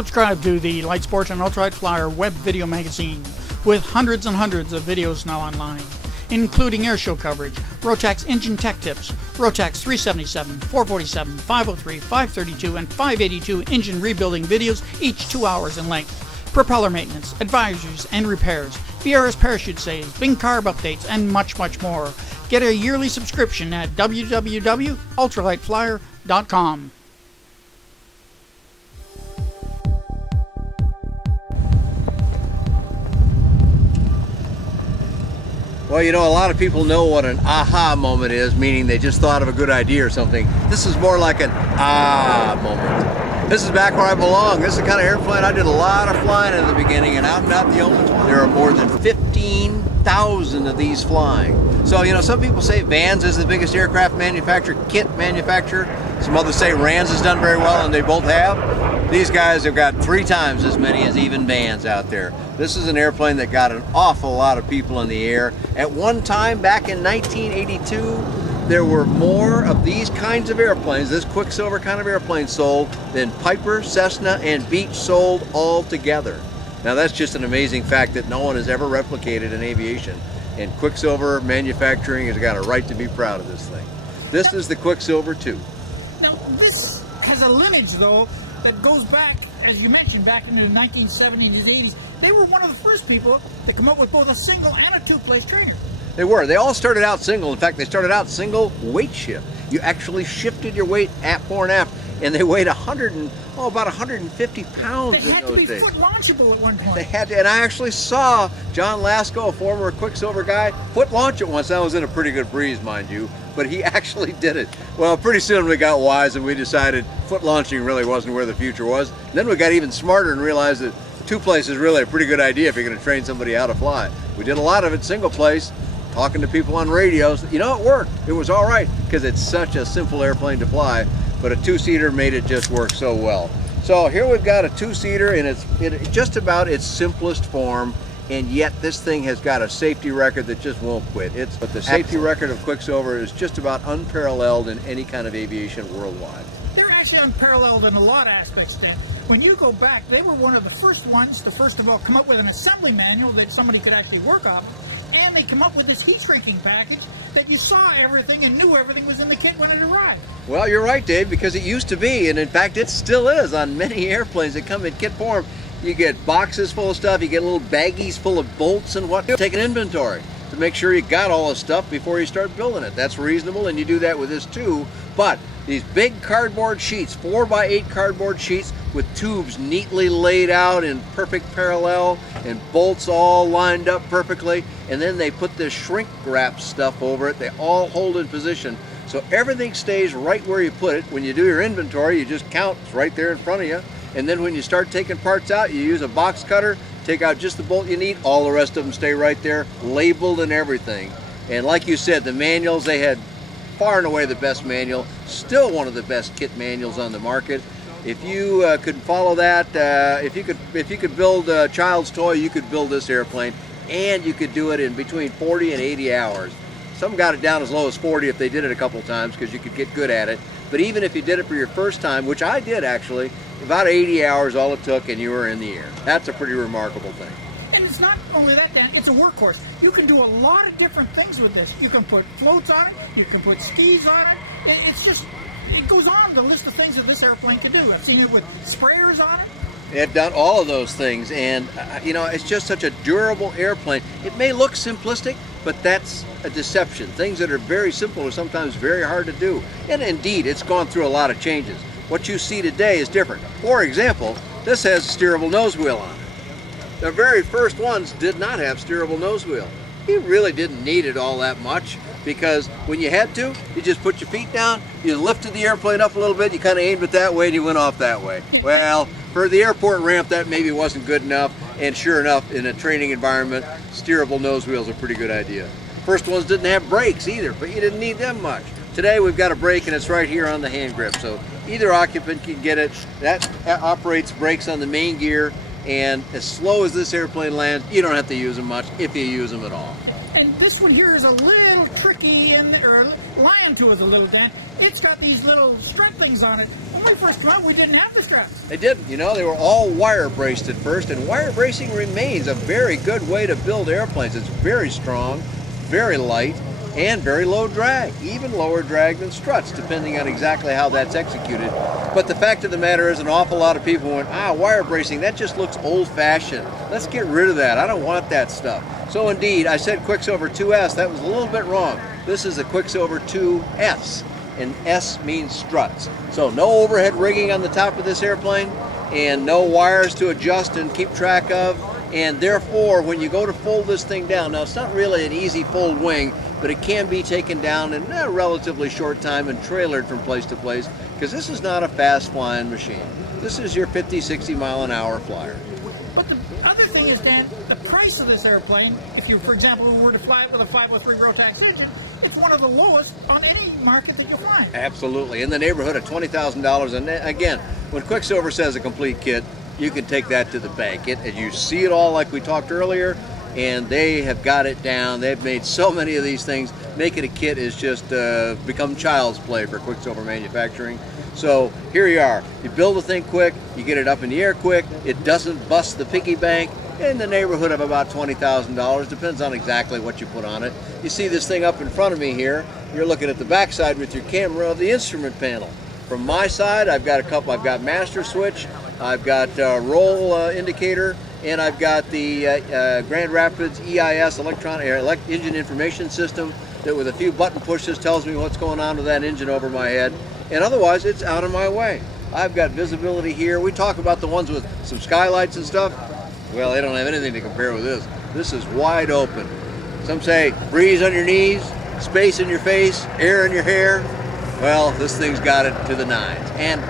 Subscribe to the Light Sports and Ultralight Flyer web video magazine with hundreds and hundreds of videos now online, including airshow coverage, Rotax engine tech tips, Rotax 377, 447, 503, 532, and 582 engine rebuilding videos, each 2 hours in length, propeller maintenance, advisories and repairs, VRS parachute saves, Bing carb updates, and much, much more. Get a yearly subscription at www.ultralightflyer.com. Well, you know, a lot of people know what an aha moment is, meaning they just thought of a good idea or something. This is more like an ah moment. This is back where I belong. This is the kind of airplane I did a lot of flying in the beginning, and I'm not the only one. There are more than 15,000 of these flying. So, you know, some people say Vans is the biggest aircraft manufacturer, kit manufacturer. Some others say Rands has done very well, and they both have. These guys have got 3 times as many as even Vans out there. This is an airplane that got an awful lot of people in the air. At one time, back in 1982, there were more of these kinds of airplanes, this Quicksilver kind of airplane sold, than Piper, Cessna, and Beech sold all together. Now that's just an amazing fact that no one has ever replicated in aviation. And Quicksilver Manufacturing has got a right to be proud of this thing. This is the Quicksilver 2. Now this has a lineage though that goes back, as you mentioned, back into the 1970s and 80s. They were one of the first people to come up with both a single and a 2-place trainer. They were. They all started out single. In fact, they started out single weight shift. You actually shifted your weight at fore and aft, and they weighed about 150 pounds in those days. They had to be foot launchable at one point. They had to, and I actually saw John Lasko, a former Quicksilver guy, foot launch it once. That was in a pretty good breeze, mind you, but he actually did it. Well, pretty soon we got wise and we decided foot launching really wasn't where the future was. And then we got even smarter and realized that 2-place is really a pretty good idea if you're going to train somebody how to fly. We did a lot of it single place, talking to people on radios. You know, it worked. It was all right because it's such a simple airplane to fly, but a 2-seater made it just work so well. So here we've got a 2-seater in just about its simplest form, and yet this thing has got a safety record that just won't quit. But the safety record of Quicksilver is just about unparalleled in any kind of aviation worldwide. They're actually unparalleled in a lot of aspects, Dan. When you go back, they were one of the first ones to first of all come up with an assembly manual that somebody could actually work off. And they come up with this heat shrinking package that you saw everything and knew everything was in the kit when it arrived. Well, you're right, Dave, because it used to be, and in fact it still is on many airplanes that come in kit form. You get boxes full of stuff, you get little baggies full of bolts and whatnot. Take an inventory to make sure you got all the stuff before you start building it. That's reasonable, and you do that with this too. But these big cardboard sheets, 4x8 cardboard sheets with tubes neatly laid out in perfect parallel and bolts all lined up perfectly, and then they put this shrink wrap stuff over it. They all hold in position so everything stays right where you put it. When you do your inventory, you just count. It's right there in front of you. And then when you start taking parts out, you use a box cutter, take out just the bolt you need. All the rest of them stay right there, labeled and everything. And like you said, the manuals, they had far and away the best manual, still one of the best kit manuals on the market. If you could follow that, if you could build a child's toy, you could build this airplane, and you could do it in between 40 and 80 hours. Some got it down as low as 40 if they did it a couple times because you could get good at it. But even if you did it for your first time, which I did actually, about 80 hours all it took and you were in the air. That's a pretty remarkable thing. And it's not only that, Dan, it's a workhorse. You can do a lot of different things with this. You can put floats on it, you can put skis on it. It's just, it goes on the list of things that this airplane can do. I've seen it with sprayers on it. It done all of those things, and you know, it's just such a durable airplane. It may look simplistic, but that's a deception. Things that are very simple are sometimes very hard to do. And indeed, it's gone through a lot of changes. What you see today is different. For example, this has a steerable nose wheel on it. The very first ones did not have steerable nose wheel. You really didn't need it all that much because when you had to, you just put your feet down, you lifted the airplane up a little bit, you kind of aimed it that way and you went off that way. Well, for the airport ramp, that maybe wasn't good enough, and sure enough, in a training environment, steerable nose wheels are a pretty good idea. First ones didn't have brakes either, but you didn't need them much. Today we've got a brake and it's right here on the hand grip, so either occupant can get it. That operates brakes on the main gear, and as slow as this airplane lands, you don't have to use them much if you use them at all. And this one here is a little tricky, or lying to us a little, Dan. It's got these little strap things on it. When we first came out, we didn't have the straps. They didn't. You know, they were all wire braced at first, and wire bracing remains a very good way to build airplanes. It's very strong, very light, and very low drag, even lower drag than struts, depending on exactly how that's executed. But the fact of the matter is, an awful lot of people went, wire bracing, that just looks old-fashioned. Let's get rid of that. I don't want that stuff. So indeed, I said Quicksilver 2S. That was a little bit wrong. This is a Quicksilver 2S, and S means struts. So no overhead rigging on the top of this airplane, and no wires to adjust and keep track of. And therefore, when you go to fold this thing down, now it's not really an easy fold wing, but it can be taken down in a relatively short time and trailered from place to place, because this is not a fast flying machine. This is your 50, 60 mile an hour flyer. But the other thing is, Dan, the price of this airplane, if you, for example, were to fly it with a 503 Rotax engine, it's one of the lowest on any market that you'll find. Absolutely, in the neighborhood of $20,000. And again, when Quicksilver says a complete kit, you can take that to the bank. You see it all like we talked earlier, and they have got it down. They've made so many of these things. Making a kit is just become child's play for Quicksilver Manufacturing. So here you are. You build the thing quick, you get it up in the air quick, it doesn't bust the piggy bank, in the neighborhood of about $20,000. Depends on exactly what you put on it. You see this thing up in front of me here. You're looking at the backside with your camera of the instrument panel. From my side, I've got I've got master switch, I've got roll indicator, and I've got the Grand Rapids EIS engine information system that with a few button pushes tells me what's going on with that engine over my head. And otherwise, it's out of my way. I've got visibility here. We talk about the ones with some skylights and stuff. Well, they don't have anything to compare with this. This is wide open. Some say breeze on your knees, space in your face, air in your hair. Well, this thing's got it to the nines. And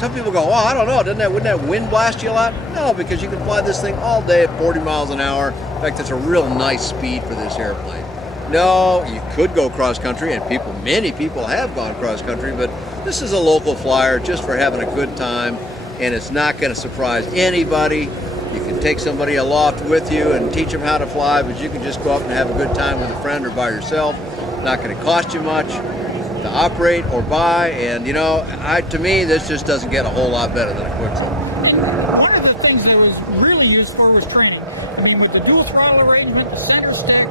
some people go, I don't know, wouldn't that wind blast you a lot? No, because you can fly this thing all day at 40 miles an hour. In fact, it's a real nice speed for this airplane. No, you could go cross country, and many people have gone cross country, but this is a local flyer just for having a good time, and it's not going to surprise anybody. You can take somebody aloft with you and teach them how to fly, but you can just go up and have a good time with a friend or by yourself. Not going to cost you much to operate or buy, and you know, to me, this just doesn't get a whole lot better than a Quicksilver. One of the things that was really used for was training. I mean, with the dual throttle arrangement, the center stick,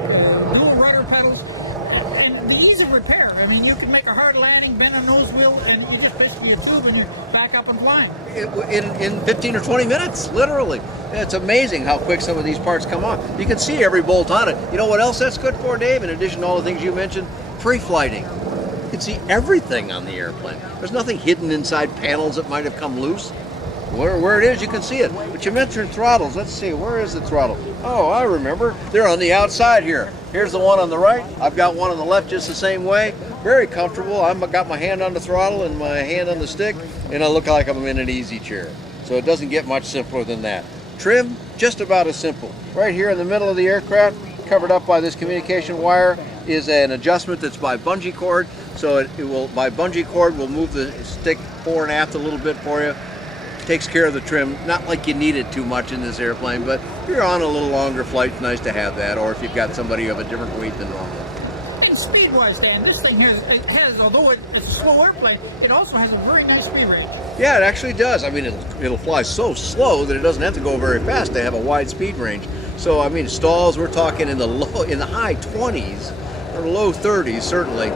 dual rudder pedals, and the easy repair. I mean, you can make a hard landing, bend a nose wheel, and you just basically your tube and you're back up and flying. In 15 or 20 minutes, literally. It's amazing how quick some of these parts come on. You can see every bolt on it. You know what else that's good for, Dave? In addition to all the things you mentioned, pre-flighting. You can see everything on the airplane. There's nothing hidden inside panels that might have come loose. Where it is, you can see it. But you mentioned throttles. Let's see, where is the throttle? Oh, I remember. They're on the outside here. Here's the one on the right. I've got one on the left just the same way. Very comfortable. I've got my hand on the throttle and my hand on the stick, and I look like I'm in an easy chair. So it doesn't get much simpler than that. Trim, just about as simple. Right here in the middle of the aircraft, covered up by this communication wire, is an adjustment that's by bungee cord. So it will, by bungee cord, will move the stick fore and aft a little bit for you. Takes care of the trim. Not like you need it too much in this airplane, but if you're on a little longer flight, it's nice to have that, or if you've got somebody of a different weight than normal. And speed-wise, Dan, this thing here has, although it's a slow airplane, it also has a very nice speed range. Yeah, it actually does. I mean, it'll fly so slow that it doesn't have to go very fast to have a wide speed range. So, I mean, stalls, we're talking in the high 20s, or low 30s, certainly.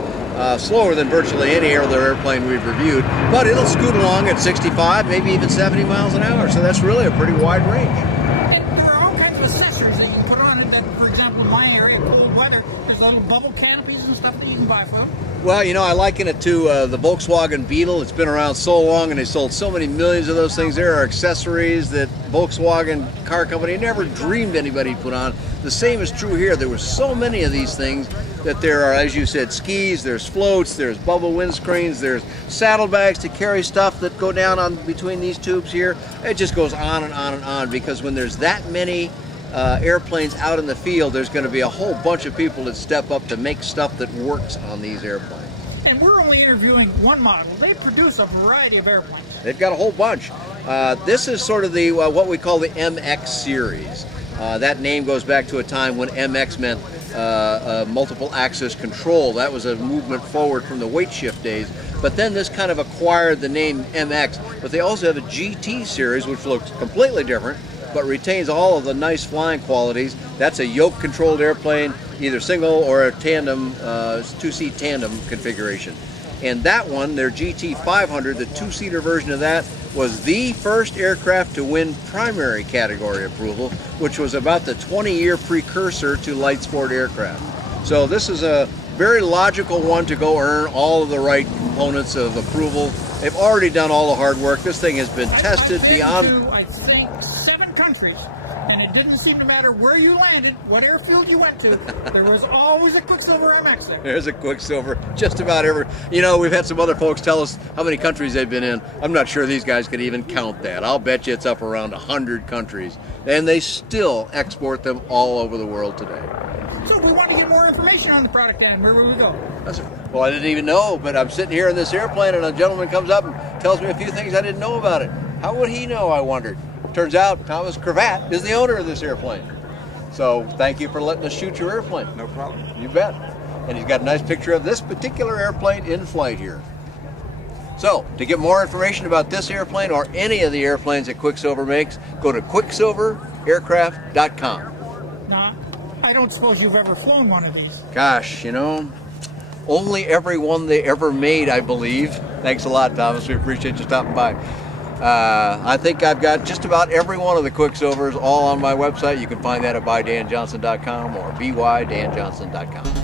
Slower than virtually any other airplane we've reviewed, but it'll scoot along at 65, maybe even 70 miles an hour, so that's really a pretty wide range. And there are all kinds of accessories that you can put on it that, for example, in my area, cold weather, there's little bubble canopies and stuff that you can buy for them. Well, you know, I liken it to the Volkswagen Beetle. It's been around so long and they sold so many millions of those things. There are accessories that Volkswagen car company never dreamed anybody put on. The same is true here. There were so many of these things that there are, as you said, skis, there's floats, there's bubble windscreens, there's saddlebags to carry stuff that go down on between these tubes here. It just goes on and on and on, because when there's that many airplanes out in the field, there's going to be a whole bunch of people that step up to make stuff that works on these airplanes. And we're only interviewing one model. They produce a variety of airplanes. They've got a whole bunch. This is sort of the what we call the MX series. That name goes back to a time when MX meant multiple axis control. That was a movement forward from the weight shift days. But then this kind of acquired the name MX. But they also have a GT series, which looks completely different, but retains all of the nice flying qualities. That's a yoke controlled airplane, either single or a tandem, two-seat tandem configuration. And that one, their GT500, the two-seater version of that, was the first aircraft to win primary category approval, which was about the 20-year precursor to light sport aircraft. So this is a very logical one to go earn all of the right components of approval. They've already done all the hard work. This thing has been tested beyond... I think 7 countries, and it didn't seem to matter where you landed, what airfield you went to, there was always a Quicksilver MX there. There's a Quicksilver just about every... You know, we've had some other folks tell us how many countries they've been in. I'm not sure these guys could even count that. I'll bet you it's up around 100 countries. And they still export them all over the world today. So if we want to get more information on the product, Dan, where would we go? Well, I didn't even know, but I'm sitting here in this airplane and a gentleman comes up and tells me a few things I didn't know about it. How would he know, I wondered? Turns out Thomas Cravat is the owner of this airplane. So thank you for letting us shoot your airplane. No problem. You bet. And he's got a nice picture of this particular airplane in flight here. So, to get more information about this airplane or any of the airplanes that Quicksilver makes, go to QuicksilverAircraft.com. Nah, I don't suppose you've ever flown one of these. Gosh, you know, only every one they ever made, I believe. Thanks a lot, Thomas. We appreciate you stopping by. I think I've got just about every one of the Quicksilvers all on my website. You can find that at buydanjohnson.com or bydanjohnson.com.